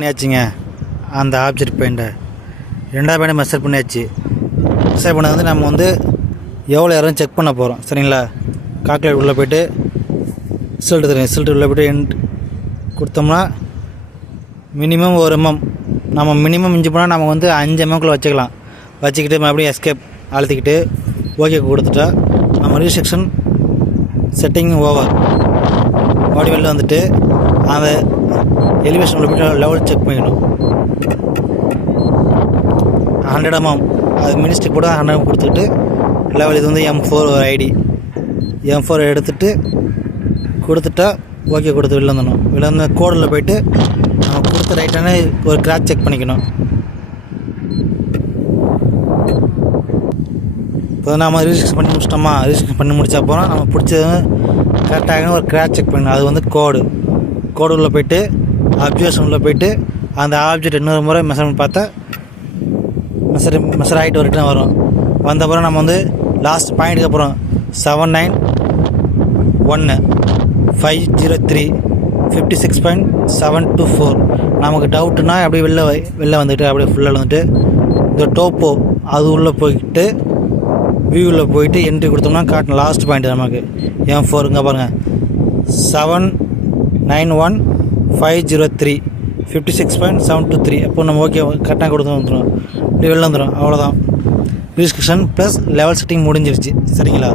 பண்ணியாச்சுங்க. அந்த ஆப்ஜெக்ட் பெயிண்ட்டை ரெண்டாவது பெயிண்டை மெஷர் பண்ணியாச்சு. மெஷர் பண்ணது வந்து நம்ம வந்து எவ்வளோ யாரும் செக் பண்ண போகிறோம். சரிங்களா? கால்குலேட் உள்ளே போய்ட்டு ரிசல்ட் தெரியும். ரிசல்ட் உள்ளே போய்ட்டு கொடுத்தோம்னா மினிமம் ஒரு நம்ம மினிமம் மிஞ்சி போனால் நம்ம வந்து 5 எம்எம்குள்ளே வச்சுக்கலாம். வச்சுக்கிட்டு மறுபடியும் எஸ்கேப் அழுத்திக்கிட்டு ஓகே கொடுத்துட்டா நம்ம ரீசெக்ஷன் செட்டிங் ஓவர். பாடி வெளில வந்துட்டு அந்த எலிவேஷன் உள்ள போய்ட்டு லெவல் செக் பண்ணிக்கணும். 100 mm அது மினிஸ்டிக் கூட 100 mm கொடுத்துக்கிட்டு லெவல் இது வந்து M4 ஒரு ஐடி M4 எடுத்துகிட்டு கொடுத்துட்டா ஓகே கொடுத்து வெளில வந்துடணும். வெளில வந்து கோடில் போய்ட்டு நம்ம கொடுத்த ரைட்டான ஒரு கிராச் செக் பண்ணிக்கணும். இப்போ நம்ம ரிஜிஸ்ட்ரேஷன் பண்ணி முடிச்சிட்டோமா? ரிஜிஸ்ட்ரேஷன் பண்ணி முடிச்சா போனால் நம்ம பிடிச்சது கரெக்டாக ஒரு கிராச் செக் பண்ணணும். அது வந்து கோடு உள்ளே போய்ட்டு அப்ஜெக்ஷன் உள்ளே போய்ட்டு அந்த ஆப்ஜெக்ட் இன்னொரு முறை மெஷர்மெண்ட் பார்த்தா மெஷர் ஆகிட்டு ஒரு ரிட்டர்ன் வரும். வந்தப்புறம் நம்ம வந்து லாஸ்ட் பாயிண்ட்டுக்கு அப்புறம் 791.503 நமக்கு டவுட்டுனா அப்படியே வெளில வந்துட்டு அப்படியே ஃபுல்லாக வந்துட்டு இந்த டோப்போ அது உள்ளே போய்ட்டு வியூவில் போயிட்டு என்ட்ரி கொடுத்தோம்னா காட்டணும் லாஸ்ட் பாயிண்ட் நமக்கு M4. இங்கே பாருங்கள் 791.503 56.723. அப்போ நம்ம ஓகே கரெக்டாக கொடுத்து வந்துடும். இப்படி வெளில வந்துடும். அவ்வளோதான். ரிஜிஸ்ட்ரேஷன் ப்ளஸ் லெவல் செட்டிங் முடிஞ்சிருச்சு. சரிங்களா?